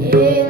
Yeah.